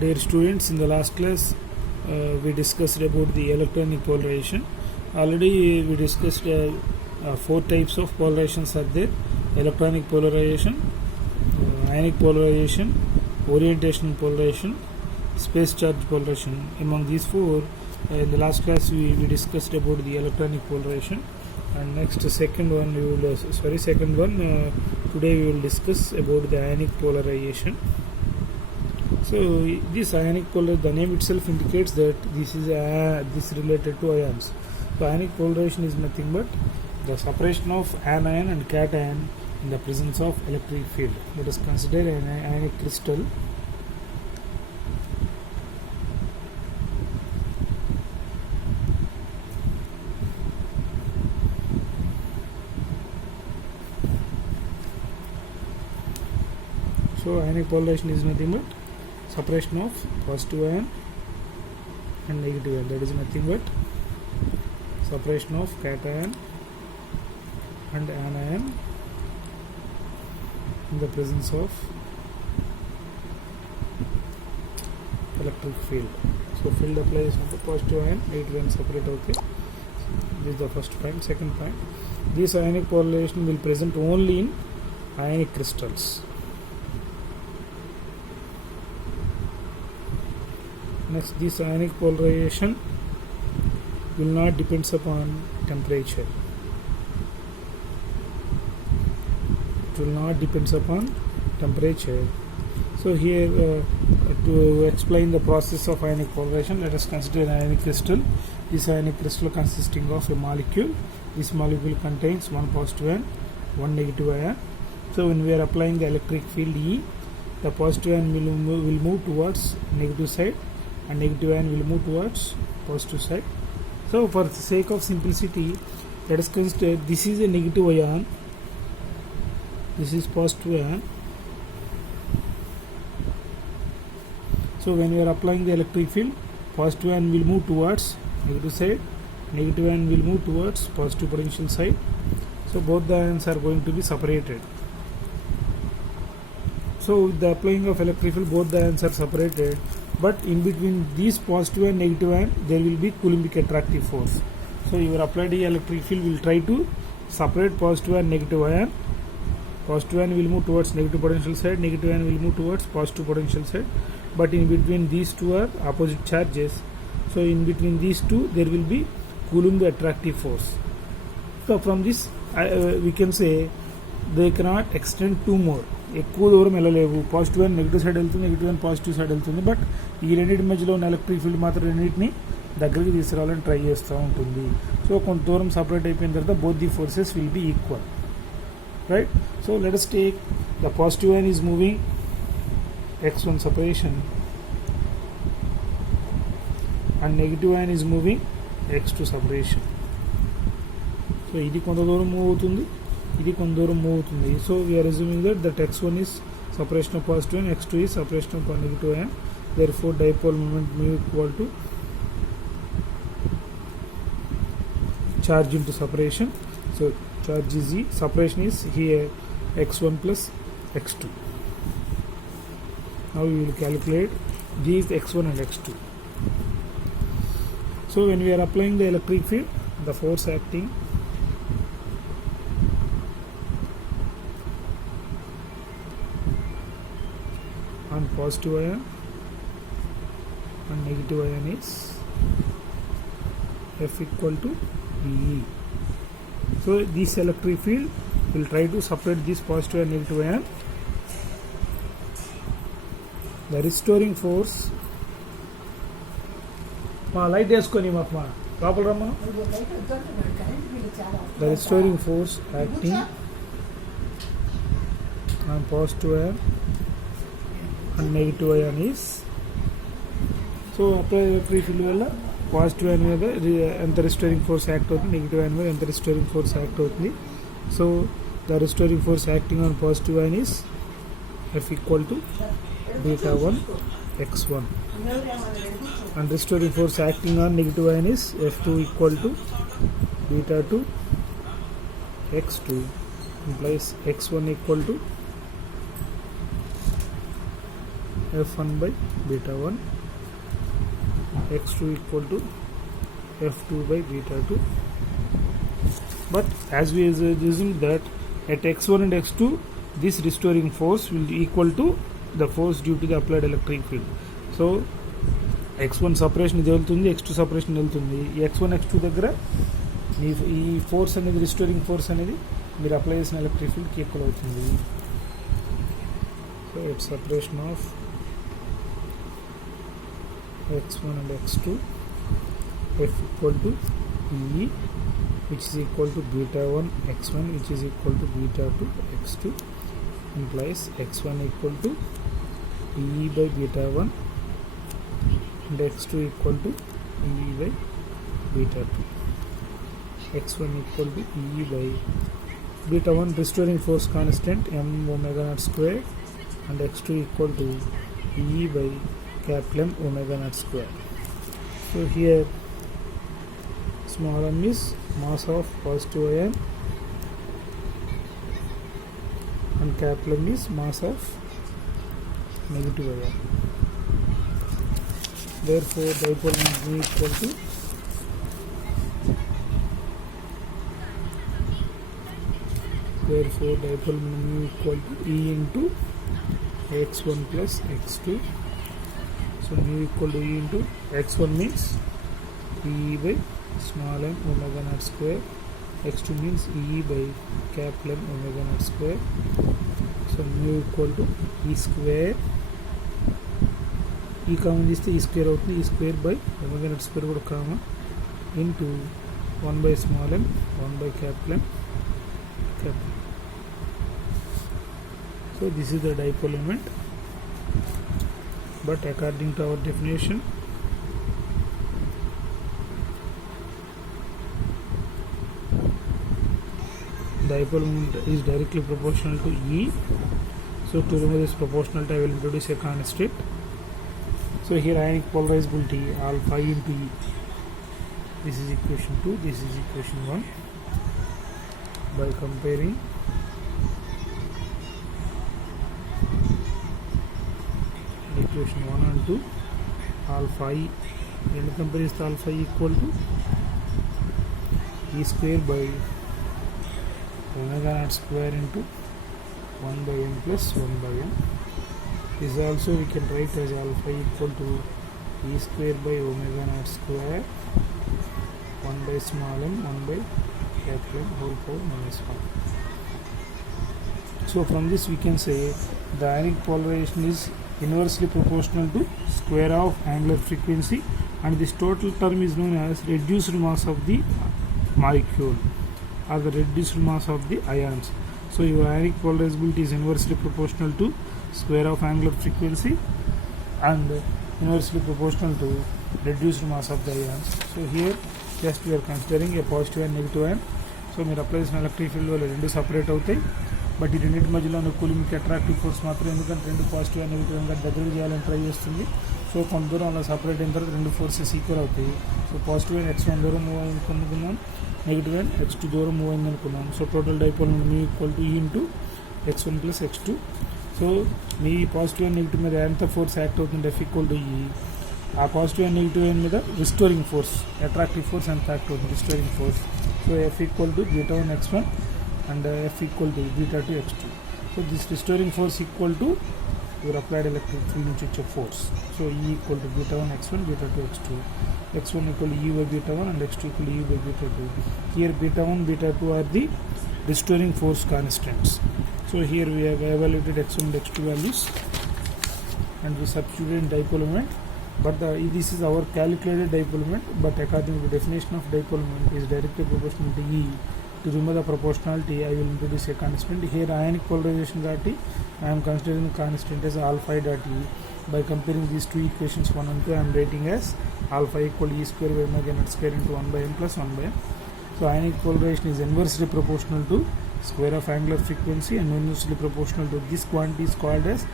Dear students, in the last class we discussed about the electronic polarization. Already we discussed four types of polarizations are there: electronic polarization, ionic polarization, orientational polarization, space charge polarization. Among these four, in the last class we discussed about the electronic polarization, and next second one today we will discuss about the ionic polarization. So this ionic polarization, the name itself indicates that this is this related to ions. So ionic polarization is nothing but the separation of anion and cation in the presence of electric field. Let us consider an ionic crystal. So ionic polarization is nothing but separation of positive ion and negative ion. That is nothing but separation of cation and anion in the presence of electric field. So field applies on the positive ion, negative ion separate. Okay, this is the first point. Second point, this ionic polarization will present only in ionic crystals. Next, this ionic polarization will not depend upon temperature. It will not depend upon temperature. So here to explain the process of ionic polarization, let us consider an ionic crystal. This ionic crystal consisting of a molecule. This molecule contains one positive ion, one negative ion. So when we are applying the electric field E, the positive ion will move towards negative side, and negative ion will move towards positive side. So for the sake of simplicity, let us consider this is a negative ion, this is positive ion. So when you are applying the electric field, positive ion will move towards negative side, negative ion will move towards positive potential side. So both the ions are going to be separated. So with the applying of electric field, both the ions are separated, but in between these positive and negative ion there will be Coulombic attractive force. So your applied electric field will try to separate positive and negative ion. Positive ion will move towards negative potential side, negative ion will move towards positive potential side, but in between these two are opposite charges. So in between these two there will be Coulomb attractive force. So from this we can say they cannot extend two more. ఎక్కువ దూరం వెళ్ళలేవు. Positive and negative side వెళ్తుంది, negative and positive side వెళ్తుంది, but ఈ రెండింటి మధ్యలో ఉన్న electric field మాత్రం రెండింటిని దగ్గరికి తీసుకురావాలని ట్రై చేస్తూ ఉంటుంది. సో కొంత దూరం సపరేట్ అయిపోయిన తర్వాత both the forces will be equal, right? So let us take the positive ion is moving x1 separation and negative ion is moving x2 separation. So ఇది కొంత దూరం మూవ్ అవుతుంది, ఇది కొంత దూరం మూవ్ అవుతుంది. So we are assuming that x1 is separation of positive ion, x2 is separation of negative ion. Therefore dipole moment mu equal to charge into separation. So charge is E, separation is here x1 plus x2. Now we will calculate these x1 and x2. So when we are applying the electric field, the force acting on positive ion and negative ion is F equal to E. So this electric field will try to separate this positive and negative ion. The restoring force light వేసుకొని మాకు లోపల రమ్మా. The restoring force acting on positive ion and negative ion is, so apply electric field వల్ల positive ion మీద ఎంత restoring force act అవుతుంది, negative ion మీద ఎంత రెస్టోరింగ్ ఫోర్స్ యాక్ట్ అవుతుంది. So the restoring force acting on positive ion is F equal to beta 1 x1, and restoring force acting on negative ion is F2 equal to beta 2 x2, implies x1 equal to F1 by beta 1, x2 equal to F2 by beta 2. But as we assume that at x1 and x2 this restoring force will be equal to the force due to the applied electric field. So x1 separation ఇది వెళ్తుంది, x2 separation వెళ్తుంది. ఈ x1 x2 దగ్గర ఈ force అనేది restoring force అనేది మీరు apply చేసిన ఎలక్ట్రిక్ ఫీల్డ్కి ఈక్వల్ అవుతుంది. So at separation of x1 and x2 F equal to E, which is equal to beta 1 x1, which is equal to beta 2 x2, implies x1 equal to E by beta 1 and x2 equal to E by beta 2. x1 equal to E by beta 1 restoring force constant m omega naught square and x2 equal to E by capital M omega naught square. So here small m is mass of positive ion and capital M is mass of negative ion. Therefore dipole moment mu equal to E into x1 plus x2. So mu equal to E into x1 means E by small m omega naught square, x2 means E by capital M omega naught square. So mu equal to E square, E common is the E square out, E square by omega naught square would common into 1 by small m 1 by capital M capital. So this is the dipole moment, but according to our definition dipole moment is directly proportional to E. So to remove this proportionality I will introduce a constant. So here ionic polarizability alpha into E. This is equation 2, this is equation 1. By comparing equation 1 and 2, alpha I, when you compare this alpha I equal to E square by omega naught square into 1 by n plus 1 by n. This also we can write as alpha equal to E square by omega naught square 1 by small m 1 by capital M whole power minus 1. So from this we can say the ionic polarization is inversely proportional to square of angular frequency, and this total term is known as reduced mass of the molecule or the reduced mass of the ions. So your ionic polarizability is inversely proportional to square of angular frequency and inversely proportional to reduced mass of the ions. So here just we are considering a positive and negative ion. So మీరు apply చేసిన electric field వల్ల రెండు separate అవుతాయి, but ఈ రెండింటి మధ్యలో ఉన్న కూలింగ్కి attractive force మాత్రం, ఎందుకంటే రెండు పాజిటివ్ అండ్ నెగిటివ్ ఇంకా దగ్గర చేయాలని ట్రై చేస్తుంది. సో కొంత దూరం అలా సపరేట్ అయిన తర్వాత రెండు ఫోర్సెస్ ఈక్వల్ అవుతాయి. సో పాజిటివ్ అండ్ x1 దూరం మూవ్ అయింది అనుకున్నాం, నెగిటివ్ అండ్ x2 దూరం మూవ్ అయింది అనుకున్నాం. So total dipole me equal to E into x1 plus x2. So me positive and negative మీద ఎంత ఫోర్స్ యాక్ట్ అవుతుంది F ఈక్వల్ టు E, ఆ పాజిటివ్ అండ్ నెగిటివ్ మీద రిస్టోరింగ్ ఫోర్స్ అట్రాక్టివ్ ఫోర్స్ ఎంత act అవుతుంది restoring force. So F equal to beta 1 x1 and F equal to beta 2 x2. So this restoring force equal to your applied electric field which is force. So E equal to beta 1 x1 beta 2 x2, x1 equal to E by beta 1 and x2 equal to E by beta 2. Here beta 1 beta 2 are the restoring force constants. So here we have evaluated x1 and x2 values and we substituted in dipole moment, but this is our calculated dipole moment, but according to the definition of dipole moment is directly proportional to E. To remove the proportionality I will introduce a constant. Here ionic polarization dot E, I am considering the constant as alpha dot E. By comparing these two equations 1 and 2 I am writing as alpha equal to E square by omega naught square into 1 by n plus 1 by n. So ionic polarization is inversely proportional to square of angular frequency and inversely proportional to this quantity is called as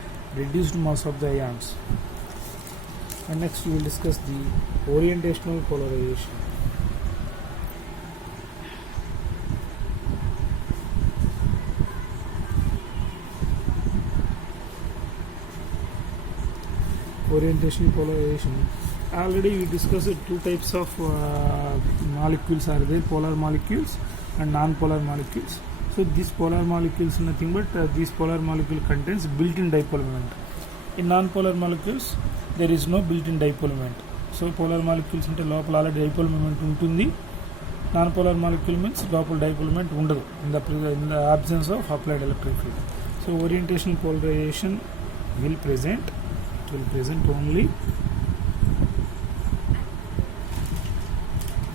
reduced mass of the ions. And next we will discuss the orientational polarization. orientation polarization. Already we discussed two types of molecules are there, polar molecules and non-polar molecules. So these polar molecules nothing but this polar molecule contains built-in dipole moment. In non-polar molecules there is no built-in dipole moment. So polar molecules అంటే లోపల already dipole moment ఉంటుంది. Non-polar molecule means లోపల dipole moment ఉండదు in the absence of applied electric field. So orientation polarization will present only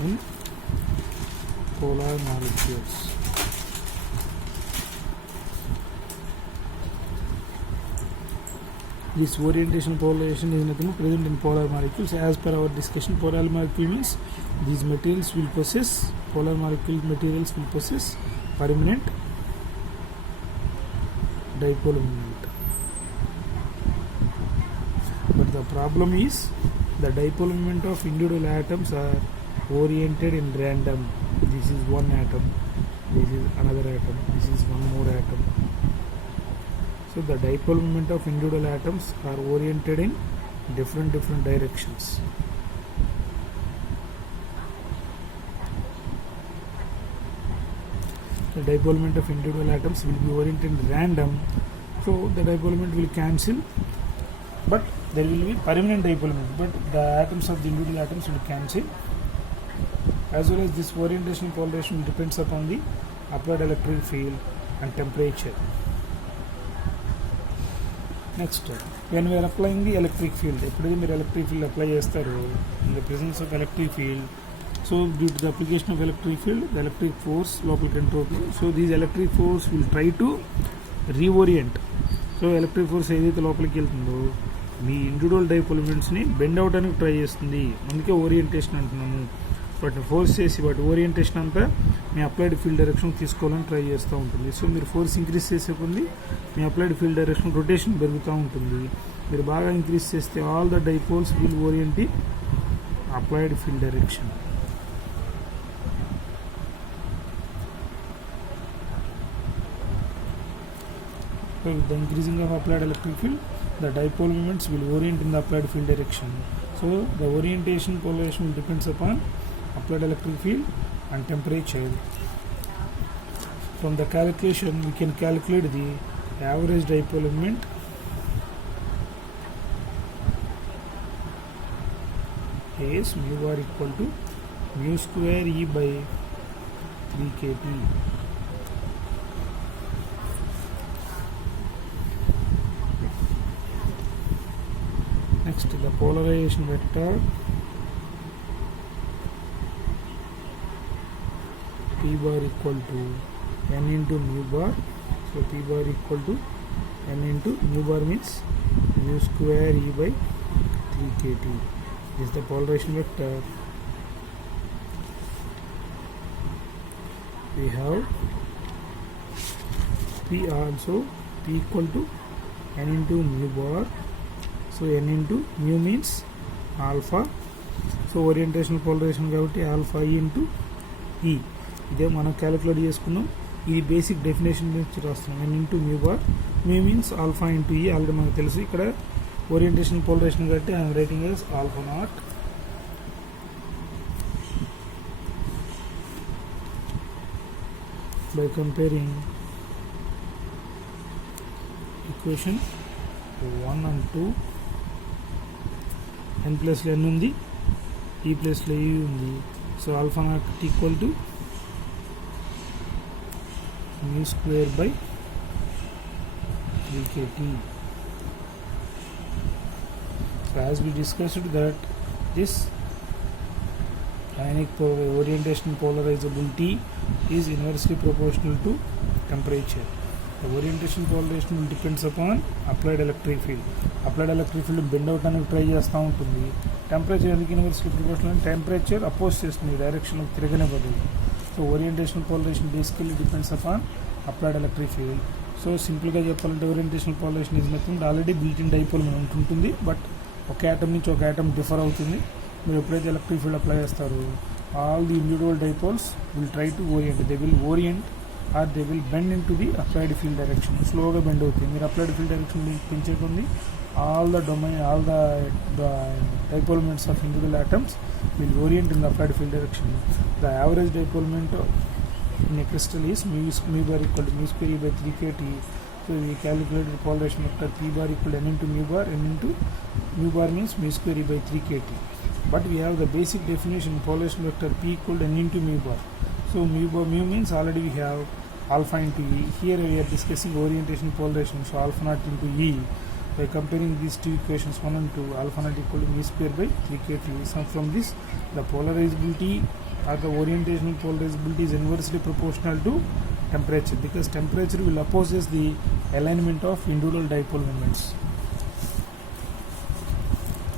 in polar molecules. This orientation polarization is nothing present in polar molecules. As per our discussion, polar molecule means these materials will possess, polar molecule materials will possess permanent dipole moment. But the problem is the dipole moment of individual atoms are oriented in random. This is one atom, this is another atom, this is one more atom. So the dipole moment of individual atoms are oriented in different directions. The dipole moment of individual atoms will be oriented in random, so the dipole moment will cancel, but there will be permanent dipole moment, but the atoms of the individual atoms will cancel. As well as this orientation polarization depends upon the applied electric field and temperature. Next, when we are applying the electric field, ఎప్పుడైతే మీరు electric field apply చేస్తారో in the presence of electric field, so due to the application of electric field, the electric force లోపలికి enter అవుతుంది. So these electric force will try to reorient. So electric force ఏదైతే లోపలికి వెళ్తుందో మీ individual dipole మూమెంట్స్ని bend అవడానికి try చేస్తుంది, అందుకే orientation అంటున్నాము. వాటిని ఫోర్స్ చేసి వాటి ఓరియంటేషన్ అంతా మీ అప్లైడ్ ఫీల్డ్ డైరెక్షన్ తీసుకోవాలని ట్రై చేస్తూ ఉంటుంది. సో మీరు ఫోర్స్ ఇంక్రీజ్ చేసే కొద్ది మీ అప్లైడ్ ఫీల్డ్ డైరెక్షన్ రొటేషన్ పెరుగుతూ ఉంటుంది. మీరు బాగా ఇంక్రీజ్ చేస్తే all the dipoles will orient in applied field direction. So with the increasing of applied electric field, the dipole moments will orient in the applied field direction. So the orientation polarization depends upon applied electric field and temperature. From the calculation, we can calculate the average dipole moment is mu bar equal to mu square E by 3 kT. Next, the polarization vector P bar equal to n into mu bar. So P bar equal to n into mu bar means mu square E by 3 kT. This is the polarization vector. We have P also P equal to n into mu bar. So n into mu means alpha. So orientational polarization కాబట్టి alpha E into E. ఇదే మనం calculate చేసుకున్నాం. ఇది basic definition నుంచి రాస్తున్నాం. n into mu bar, mu means alpha into E already మనకు తెలుసు. ఇక్కడ ఓరియంటేషన్ పోలరైజేషన్ కాబట్టి I'm writing as alpha naught by comparing equation 1 and 2. n ప్లస్లో n ఉంది, ఈ ప్లస్లో ఈ ఉంది. So alpha not equal to mu square by 3 kT. So as we discussed that this ionic orientation polarizability is inversely proportional to temperature. The orientation polarization will depends upon applied electric field. Applied electric field bend అవడానికి try చేస్తూ ఉంటుంది. Temperature ఎందుకు inversely proportional? Temperature oppose చేస్తుంది, direction తిరగనివ్వదు. So orientation polarization basically depends upon applied electric field. So సింపుల్గా చెప్పాలంటే orientation polarization is nothing, already built in dipole moment ఉంటుంది, but ఒక యాటమ్ నుంచి ఒక యాటమ్ డిఫర్ అవుతుంది. మీరు ఎప్పుడైతే ఎలక్ట్రిక్ ఫీల్డ్ అప్లై చేస్తారో all the individual dipoles will try to orient, they will orient or they will bend into the applied field direction. స్లోగా bend అవుతుంది. మీరు అప్లైడ్ ఫీల్డ్ డైరెక్షన్ పెంచే కొద్ది all the domain, all the dipole moments of individual atoms will orient in the applied field direction. The average dipole moment in a crystal is mu bar equal to mu square E by 3 kt. So we calculated polarization vector P bar equal to n into mu bar. N into mu bar means mu square E by 3 kt. But we have the basic definition, polarization vector P equal to n into mu bar. So mu means already we have alpha into E. Here we are discussing orientation polarization, so alpha naught into E. By comparing these two equations 1 and 2, alpha naught equal to mu square by 3 kt. So from this, the polarizability or the orientational polarizability is inversely proportional to temperature, because temperature will opposes the alignment of individual dipole moments.